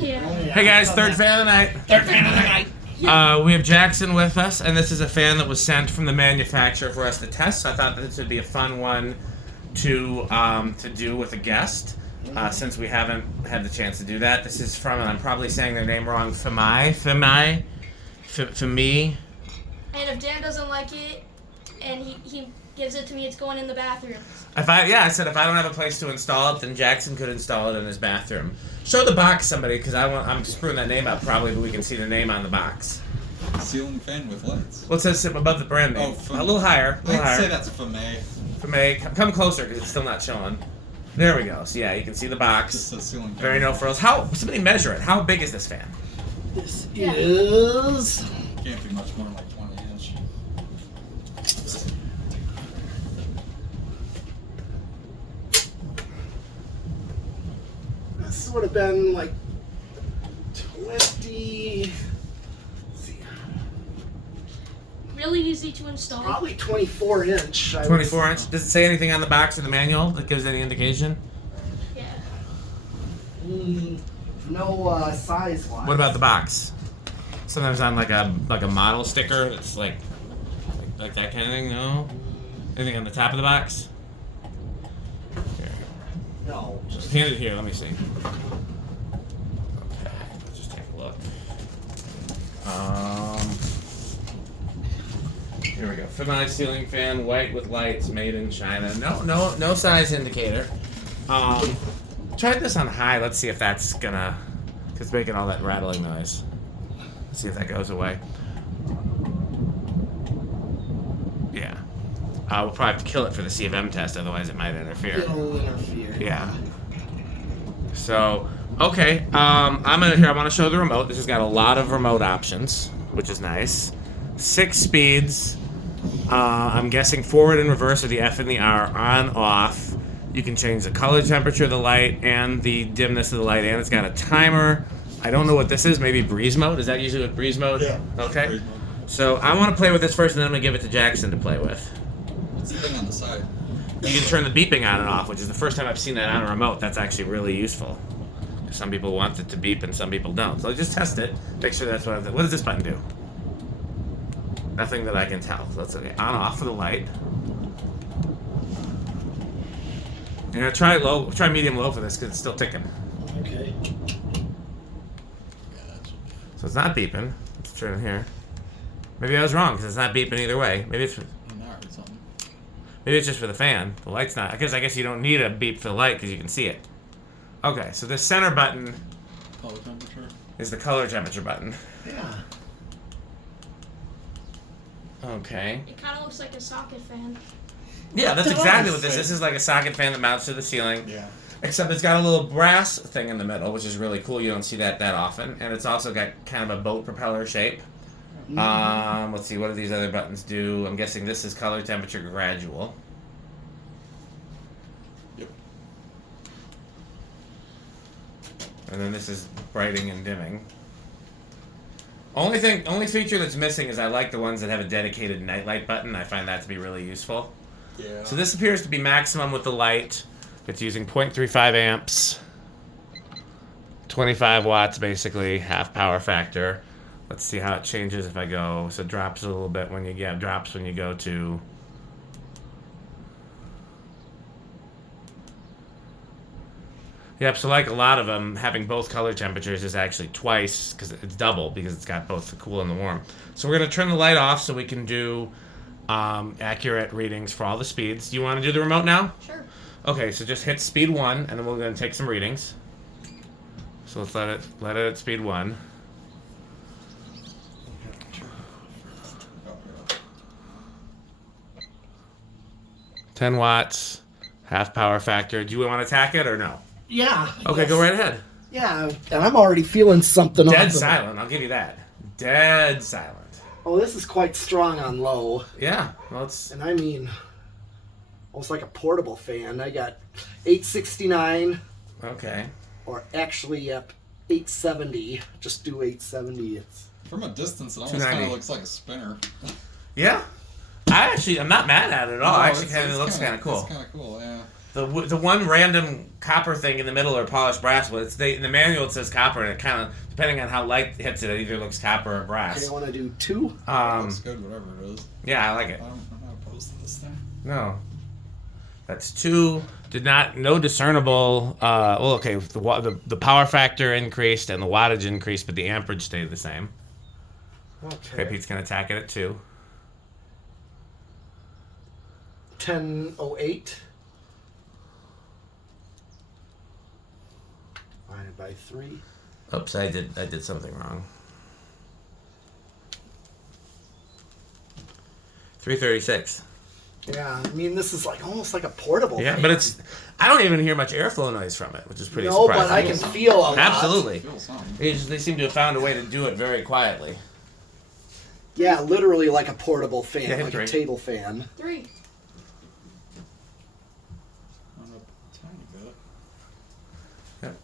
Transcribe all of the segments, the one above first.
Yeah. Hey guys, third fan of the night. Third fan of the night. We have Jackson with us, and this is a fan that was sent from the manufacturer for us to test. So I thought that this would be a fun one to do with a guest, since we haven't had the chance to do that. This is from, and I'm probably saying their name wrong, FIMEI. And if Dan doesn't like it, and he gives it to me, it's going in the bathroom. I said if I don't have a place to install it, then Jackson could install it in his bathroom. Show the box, somebody, because I'm screwing that name up probably, but we can see the name on the box. Ceiling fan with lights. Well, it says above the brand name. Oh, a little higher. I'd say that's FIMEI. FIMEI, come closer because it's still not showing. There we go. So yeah, you can see the box. Just says ceiling fan. Very no frills. Somebody measure it. How big is this fan? This is... Can't be much more than like 20 inch. This would have been like 20... Really easy to install. Probably 24 inch. 24 inch. Does it say anything on the box or the manual that gives any indication? Yeah. No size wise. What about the box? Sometimes on like a model sticker, it's like that kind of thing. No. Anything on the top of the box? Here. No. Just hand it here. Let me see. Okay. Let's just take a look. Here we go. FIMEI Ceiling Fan, white with lights, made in China. No size indicator. Try this on high. Let's see if that's gonna, cause it's making all that rattling noise. Let's see if that goes away. Yeah. We'll probably have to kill it for the C of M test, otherwise it might interfere. It'll interfere. Yeah. So, okay. I want to show the remote. This has got a lot of remote options, which is nice. 6 speeds. I'm guessing forward and reverse, or the F and the R, on, off. You can change the color temperature of the light and the dimness of the light, and it's got a timer. I don't know what this is. Maybe breeze mode? Is that usually what breeze mode? Yeah. Okay. Breeze mode. So I want to play with this first, and then I'm going to give it to Jackson to play with. What's the thing on the side? You can turn the beeping on and off, which is the first time I've seen that on a remote. That's actually really useful. Some people want it to beep and some people don't. So just test it. Make sure that's what does this button do? Nothing that I can tell. So let's on off for the light. You're gonna try low, try medium low for this because it's still ticking. Okay. So it's not beeping. Let's turn it here. Maybe I was wrong because it's not beeping either way. Maybe it's just for the fan. The light's not. Because I guess you don't need a beep for the light because you can see it. Okay, so this center button Color temperature. is the color temperature button. Yeah. Okay. It kind of looks like a socket fan. Yeah, that's exactly what this is. This is like a socket fan that mounts to the ceiling. Yeah. Except it's got a little brass thing in the middle, which is really cool. You don't see that often. And it's also got kind of a boat propeller shape. Let's see, what do these other buttons do? I'm guessing this is color temperature gradual. Yep. And then this is brighting and dimming. Only feature that's missing is I like the ones that have a dedicated nightlight button. I find that to be really useful. Yeah. So this appears to be maximum with the light. It's using 0.35 amps, 25 watts basically, half power factor. Let's see how it changes if I go. So it drops a little bit when you drops when you go to. Yep, so like a lot of them, having both color temperatures is actually twice, because it's double, because it's got both the cool and the warm. So we're going to turn the light off so we can do accurate readings for all the speeds. Do you want to do the remote now? Sure. Okay, so just hit speed 1, and then we're going to take some readings. So let's let it at speed 1. Oh, yeah. 10 watts, half power factor. Do you want to attack it or no? Yeah. Okay, go right ahead. Yeah, and I'm already feeling something off Dead of it. silent, I'll give you that. Dead silent. Oh, this is quite strong on low. Yeah, well, it's... And I mean, almost like a portable fan. I got 869, Okay. or actually, 870. Just do 870. It's From a distance, it almost kind 290. of looks like a spinner. Yeah? I'm not mad at it at all. No, Actually, it's kind of looks kind of cool. It's kind of cool, yeah. The one random copper thing in the middle or polished brass. Well, in the manual it says copper, and it kind of, depending on how light hits it, it either looks copper or brass. Okay, I want to do 2. Looks good, whatever it is. Yeah, I like it. I'm not opposed to this thing. No. That's 2. No discernible. Well, okay. The power factor increased and the wattage increased, but the amperage stayed the same. Okay, Pete's gonna attack it at 2. 1008. Divided by 3. Oops, I did something wrong. 336. Yeah, I mean this is like almost like a portable. Yeah, fan. but I don't even hear much airflow noise from it, which is pretty no, surprising. but I can feel a lot. Absolutely. Feel something. They seem to have found a way to do it very quietly. Yeah, literally like a portable fan, Yeah, like a great. table fan. 3. Went up a tiny bit. Yep.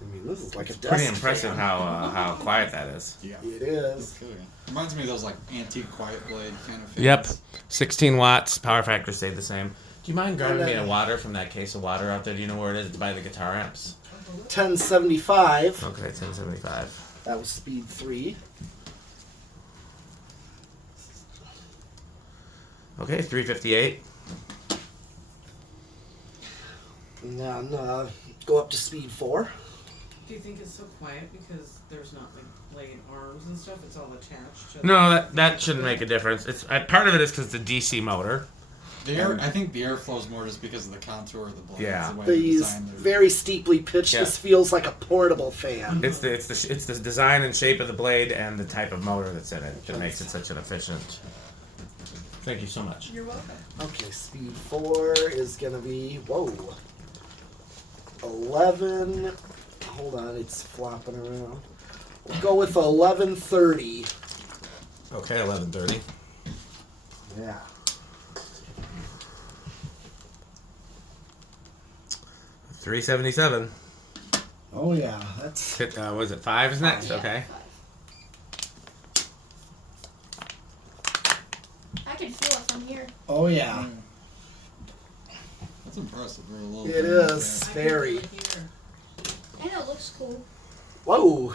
I mean, this is like a desk Pretty impressive fan. how quiet that is. Yeah. It No is. kidding. Reminds me of those like antique quiet blade kind of fans. Yep. 16 watts. Power factor stayed the same. Do you mind grabbing me then- a water from that case of water out there? Do you know where it is? It's by the guitar amps. 1075. Okay, 1075. That was speed 3. Okay, 358. And then go up to speed 4. Do you think it's so quiet because there's not like laying arms and stuff? It's all attached to No, that shouldn't make a difference. It's part of it is because it's a DC motor. I think the airflow is more just because of the contour of the blades. Yeah. The way they're These designed, they're- very steeply pitched. Yeah. This feels like a portable fan. It's the design and shape of the blade and the type of motor that's in it that makes it such an efficient. Thank you so much. You're welcome. Okay, speed 4 is gonna be 11. Hold on, it's flopping around. We'll go with 1130. Okay, 1130. Yeah. 377. Oh yeah, that's. Was it 5 is next? Yeah, Okay. 5. I can feel it from here. Oh yeah. That's impressive for a little It thing like is that. very. here. And it looks cool. Whoa.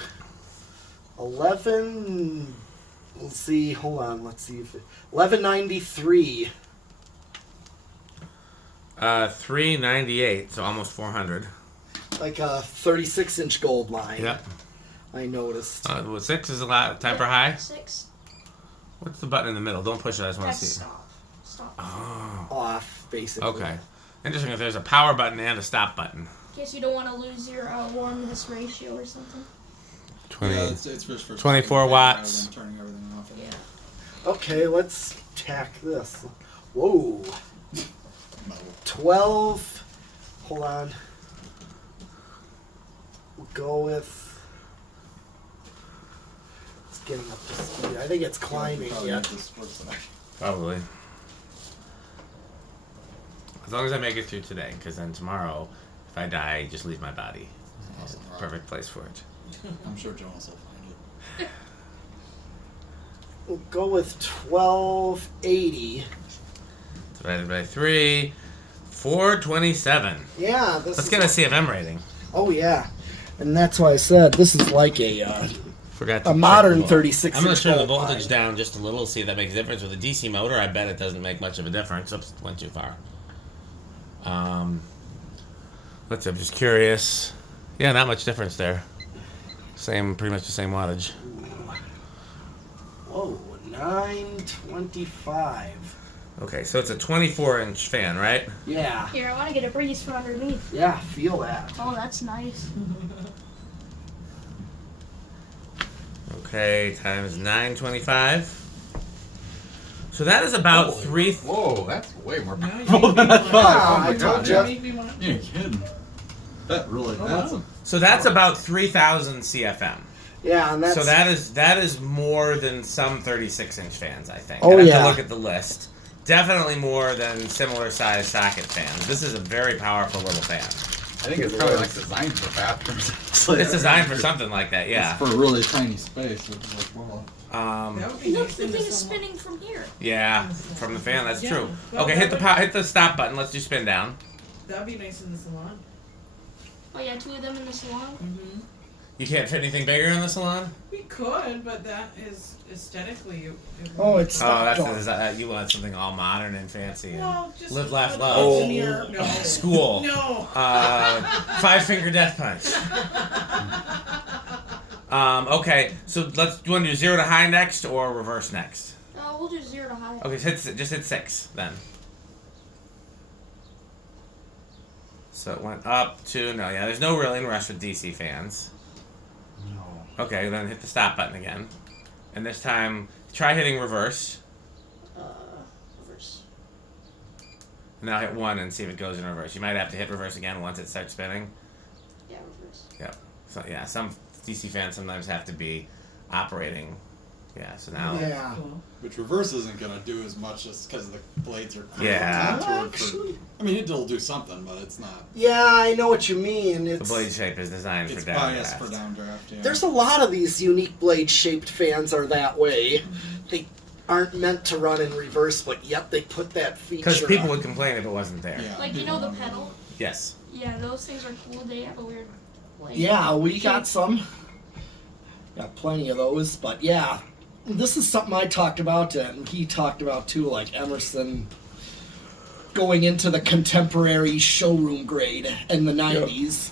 11. Let's see. Hold on. Let's see if 1193. 398, so almost 400. Like a 36-inch gold line. Yep. I noticed. Well, 6 is a lot temper high. 6. What's the button in the middle? Don't push it. I just want That's to see. stop. Stop. Oh. Off, basically. Okay. Interesting. If there's a power button and a stop button. In case you don't want to lose your warmness ratio or something. 20. Yeah, it's just for 24 watts. rather than turning everything off. Yeah. Okay, let's tack this. Whoa. 12. Hold on. We'll go with. It's getting up to speed. I think it's climbing Probably yet. have this work today. Probably. As long as I make it through today, because then tomorrow, if I die, just leave my body. It's a perfect place for it. I'm sure Jonas will find it. We'll go with 1280. Divided by 3, 427. Yeah, this Let's is. get a CFM rating. Oh yeah, and that's why I said this is like Forgot to a check modern the 36. I'm going to turn the volt voltage line. down just a little, see if that makes a difference. With a DC motor, I bet it doesn't make much of a difference. Oops, went too far. Let's see, I'm just curious. Yeah, not much difference there. Pretty much the same wattage. Whoa, 925. Okay, so it's a 24-inch fan, right? Yeah, Here, I want to get a breeze from underneath. yeah, feel that. Oh, that's nice. Okay, times 925. So that is about Whoa, that's way more Now you powerful than I make me thought. wanna- Oh my I god, told You ya. make me want to. You're kidding. That really, that's a, So that's about 3,000 CFM. Yeah, and that's. So that is more than some 36-inch fans, I think. Oh, I'd have yeah. to look at the list. Definitely more than similar-sized socket fans. This is a very powerful little fan. I think it's probably like designed for bathrooms. It's designed for something like that, yeah. It's for a really tiny space, which is like, well. That would be Look, nice the in thing the is salon. spinning from here. Yeah, from the fan, that's Yeah. true. Well, Okay, that would- hit the stop button. Let's do spin down. That'd be nice in the salon. Oh yeah, 2 of them in the salon. Mm-hmm. You can't fit anything bigger in the salon? We could, but that is aesthetically. Oh, it's- Oh, that's Stop. you want something all modern and fancy. And Well, just live, laugh, put love. it Oh. in your- No. School. No. 5-finger death punch. Okay, so do you want to do 0 to high next or reverse next? We'll do 0 to high. Okay, just hit 6 then. So it went up to there's no real inrush with DC fans. No. Okay, then hit the stop button again, and this time try hitting reverse. Reverse. Now hit 1 and see if it goes in reverse. You might have to hit reverse again once it starts spinning. Yeah, reverse. Yep. So yeah, some DC fans sometimes have to be operating. Yeah. So now. Yeah. Cool. Which reverse isn't gonna do as much just because the blades are Yeah. contoured Actually, I mean, it'll do something, but it's not. yeah, I know what you mean. The It's, blade shape is designed It's for biased downdraft. for downdraft. Yeah. there's a lot of these unique blade-shaped fans are that way. They aren't meant to run in reverse, but yet they put that feature. Because people on. would complain if it wasn't there. Yeah, Like, you know the pedal? Yes. Yeah, those things are cool. They have a weird. Like, Yeah, we got some. Got plenty of those, but yeah, this is something I talked about, and he talked about too, like Emerson going into the contemporary showroom grade in the 90s.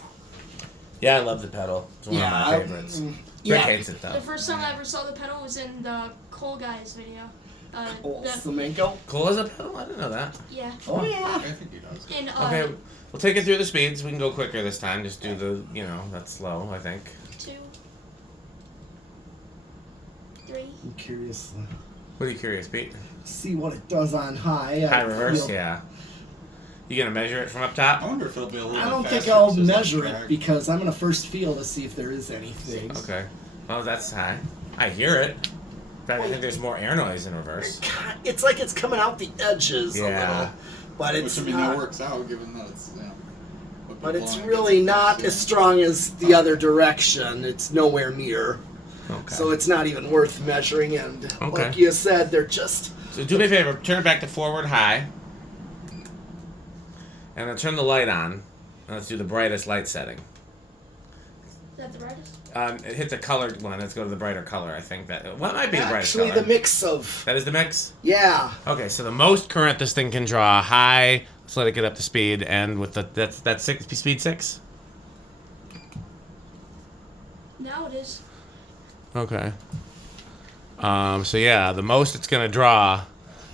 Yeah, I love the pedal. It's one of my favorites. Rick Yeah, hates it The though. first time I ever saw the pedal was in the Cole Guys video. oh, The, flamenco. Cool as a pedal? I didn't know that. yeah. Oh yeah. I think he does. And Okay, we'll take it through the speeds. We can go quicker this time. Just do the, that's slow, I think. 2, 3. I'm curious to What are you curious, Pete? see what it does on high. High I reverse, feel- yeah. You gonna measure it from up top? I wonder if it'll be a little I bit don't think faster I'll just as a measure it drag. because I'm gonna first feel to see if there is anything. Okay. Well, that's high. I hear it. In fact, I think there's more air noise in reverse. God, it's like it's coming out the edges a Yeah. little, but it's Which, I mean, not. that works out given that it's, what But people it's want really against not the as first, strong as the other direction. It's nowhere near. Okay. So it's not even worth measuring. And Okay. like you said, they're just. So do me a favor, turn it back to forward high. And then turn the light on. And let's do the brightest light setting. Is that the brightest? Hit the colored one. Let's go to the brighter color. I think that. Well, it might be the brightest Actually, color. the mix of. That is the mix? Yeah. Okay, so the most current this thing can draw, high. Let's let it get up to speed. And with that's speed 6? Now it is. Okay. So yeah, the most it's gonna draw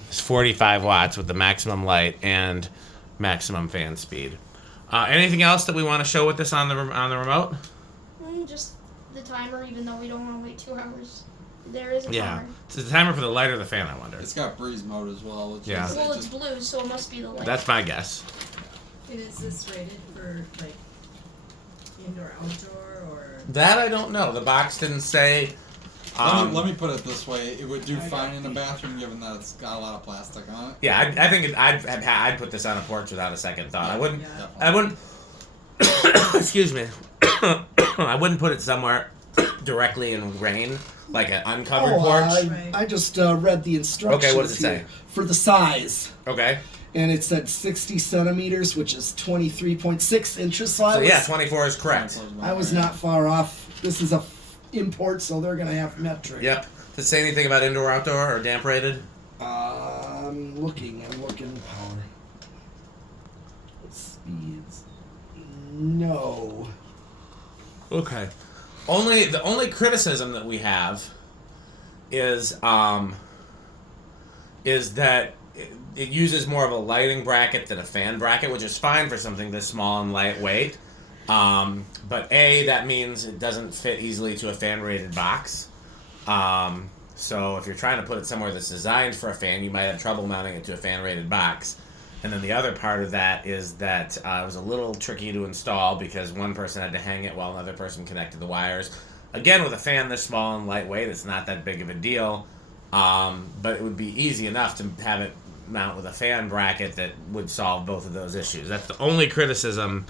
is 45 watts with the maximum light and maximum fan speed. Anything else that we want to show with this on the remote? Just the timer, even though we don't want to wait 2 hours. There is a Yeah, timer. it's the timer for the light or the fan. I wonder. It's got breeze mode as well. Which Yeah. is, Well, it it's just, blue, so it must be the light. That's my guess. And is this rated for like indoor, outdoor, or? That I don't know. The box didn't say. let me put it this way: it would do fine in a bathroom, given that it's got a lot of plastic on it. Yeah, I think I'd put this on a porch without a second thought. I wouldn't. Yeah. I wouldn't. Excuse me. I wouldn't put it somewhere directly in rain, like an uncovered porch. Right. I just read the instructions. Okay, what does it here say? For the size. Okay. And it said 60 centimeters, which is 23.6 inches. So, So yeah, 24 is correct. I was not far off. This is a import, so they're going to have metric. Yep. Does it say anything about indoor, outdoor, or damp rated? I'm looking. Power. Speeds. No. Okay. The only criticism that we have is that it uses more of a lighting bracket than a fan bracket, which is fine for something this small and lightweight. But that means it doesn't fit easily to a fan rated box. So if you're trying to put it somewhere that's designed for a fan, you might have trouble mounting it to a fan rated box. And then the other part of that is that it was a little tricky to install because one person had to hang it while another person connected the wires. Again, with a fan this small and lightweight, it's not that big of a deal. But it would be easy enough to have it mount with a fan bracket that would solve both of those issues. That's the only criticism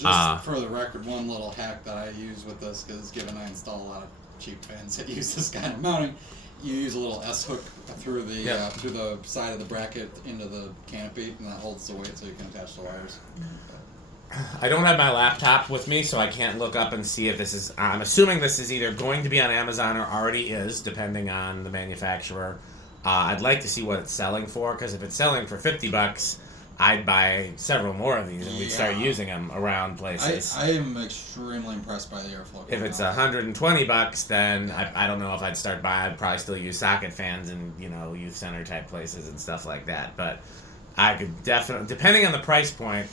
Just for the record, one little hack that I use with this, because given I install a lot of cheap fans that use this kind of mounting, you use a little S hook through the side of the bracket into the canopy, and that holds the weight so you can attach the wires. I don't have my laptop with me, so I can't look up and see if this is... I'm assuming this is either going to be on Amazon or already is, depending on the manufacturer. I'd like to see what it's selling for, because if it's selling for $50, I'd buy several more of these and we'd start using them around places. I am extremely impressed by the airflow. If it's $120, then I don't know if I'd start buying. I'd probably still use socket fans in, youth center type places and stuff like that. But I could definitely, depending on the price point,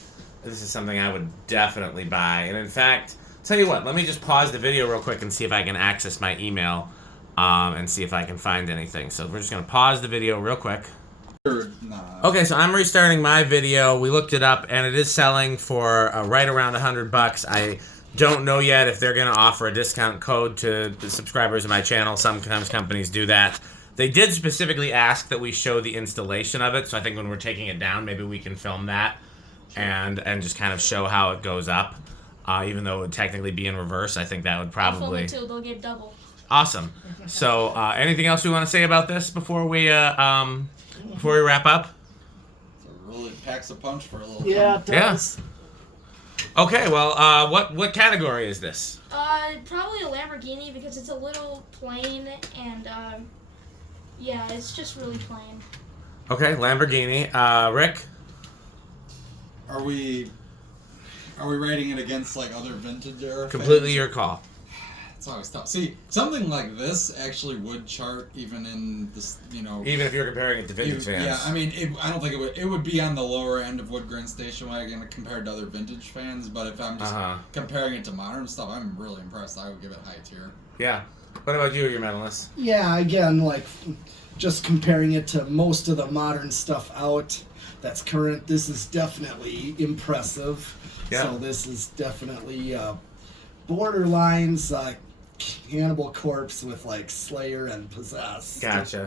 this is something I would definitely buy. And in fact, tell you what, let me just pause the video real quick and see if I can access my email and see if I can find anything. So we're just going to pause the video real quick. Okay, so I'm restarting my video. We looked it up, and it is selling for right around $100. I don't know yet if they're going to offer a discount code to the subscribers of my channel. Sometimes companies do that. They did specifically ask that we show the installation of it, so I think when we're taking it down, maybe we can film that and just kind of show how it goes up. Even though it would technically be in reverse, I think that would probably... I'll film it too, they'll get double. Awesome. So, anything else we want to say about this before we wrap up? So it really packs a punch for a little Yeah, fun. it does. Okay, well, what category is this? Probably a Lamborghini because it's a little plain and, yeah, it's just really plain. Okay, Lamborghini. Rick? Are we rating it against like other vintage era? Completely fans? your call. It's always tough. See, something like this actually would chart even in this, Even if you're comparing it to vintage fans. Yeah, I mean, I don't think it would. It would be on the lower end of wood grain station wagon compared to other vintage fans. But if I'm just comparing it to modern stuff, I'm really impressed. I would give it high tier. Yeah. What about you, your medalist? Yeah, again, like, just comparing it to most of the modern stuff out that's current, this is definitely impressive. Yeah. So this is definitely borderlines, Cannibal Corpse with, like, Slayer and Possessed. Gotcha.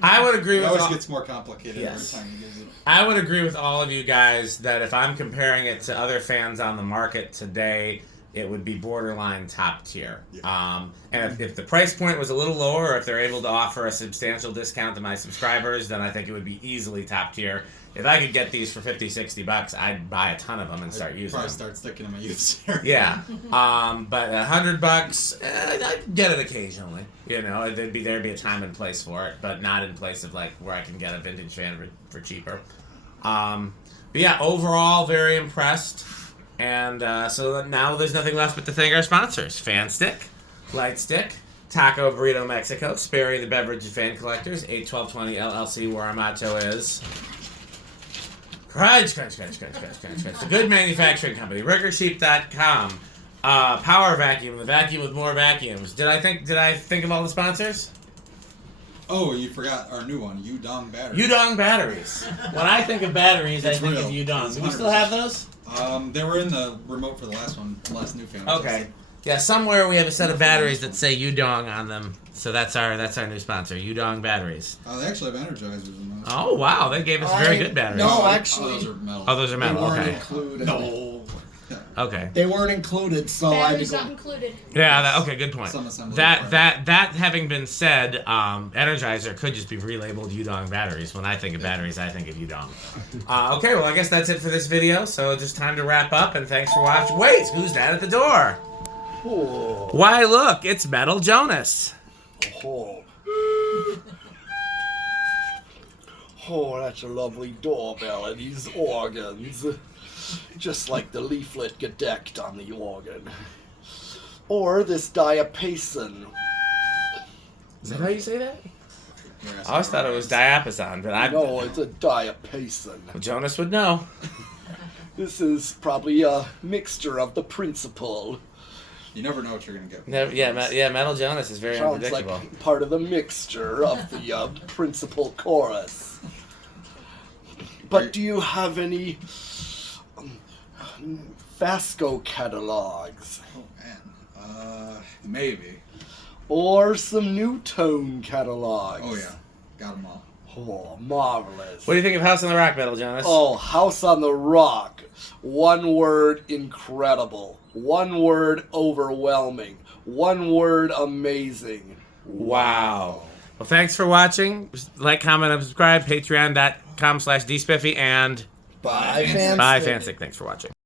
I would agree It with always all, gets more complicated Yes. every time you use it. I would agree with all of you guys that if I'm comparing it to other fans on the market today, it would be borderline top tier. Yeah. And if the price point was a little lower, or if they're able to offer a substantial discount to my subscribers, then I think it would be easily top tier. If I could get these for $50-$60, I'd buy a ton of them and start using Probably them. start sticking in my youth center. Yeah. But $100, I'd get it occasionally. There'd be a time and place for it, but not in place of like where I can get a vintage fan for cheaper. But yeah, overall, very impressed. And so now there's nothing left but to thank our sponsors: Fan Stick, Light Stick, Taco Burrito Mexico, Sperry the Beverage and Fan Collectors, 81220 LLC, where our motto is crunch, crunch, crunch, crunch, crunch, crunch, crunch. The Good Manufacturing Company, RiggerSheep.com, Power Vacuum, the vacuum with more vacuums. Did I think of all the sponsors? Oh, you forgot our new one, Udong batteries. Udong batteries. When I think of batteries, It's I think real. of Udong. It's Do we still have those? They were in the remote for the last new fan. Okay. Yeah, somewhere we have a set of batteries that say Udong on them. So that's our new sponsor, Udong batteries. Oh, they actually have energizers in those. Oh wow, they gave us very good batteries. No, Oh, actually, those are metal. Oh, those are they metal. weren't Okay. included. No. Okay. They weren't included, so I had Batteries to not go. included. Yeah. Okay. Good point. Some assembly That required. having been said, Energizer could just be relabeled Udong batteries. When I think of batteries, I think of Udong. Okay. Well, I guess that's it for this video. So just time to wrap up. And thanks for watching. Wait, who's that at the door? Oh, Why, look, it's Metal Jonas. oh. Oh, that's a lovely doorbell and these organs. Just like the leaflet gedecked on the organ. Or this diapason. Is that how you say that? You're I asking always thought it for was rice. diapason, but I No, it's a diapason. Jonas would know. This is probably a mixture of the principal. You never know what you're gonna get. Metal Jonas is very Sounds unpredictable. like part of the mixture of the principal chorus. But do you have any Fasco catalogs? Oh man. Maybe. Or some New Tone catalogs? Oh yeah. Got them all. Oh, marvelous. What do you think of House on the Rock Metal, Jonas? Oh, House on the Rock. One word, incredible. One word, overwhelming. One word, amazing. Wow. Well, thanks for watching. Like, comment, and subscribe. Patreon.com/dspiffy and Bye, Fanstick. bye, Fanstick. Thanks for watching.